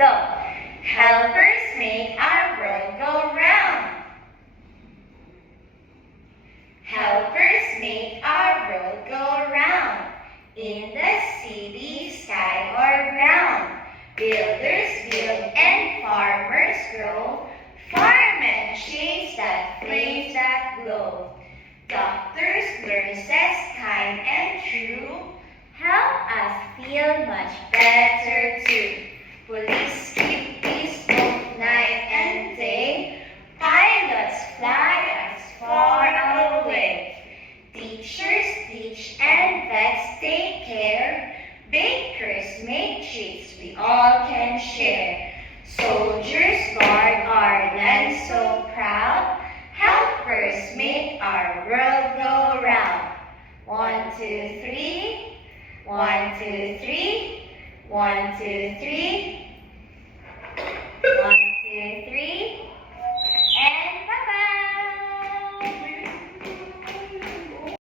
go. Helpers make our world go round. Helpers make our world go round. In the city, sky, or ground. Builders build and farmers grow. Firemen chase that flames that glow. Doctors, nurses, kind and true, help us feel much better too. Police keep peace both night and day. Pilots fly us far away. Teachers teach and vets take care. Bakers make treats we all can share. Soldiers guard our land so proud. Helpers make our world go round. 1, 2, 3. 1, 2, 3. 1, 2, 3.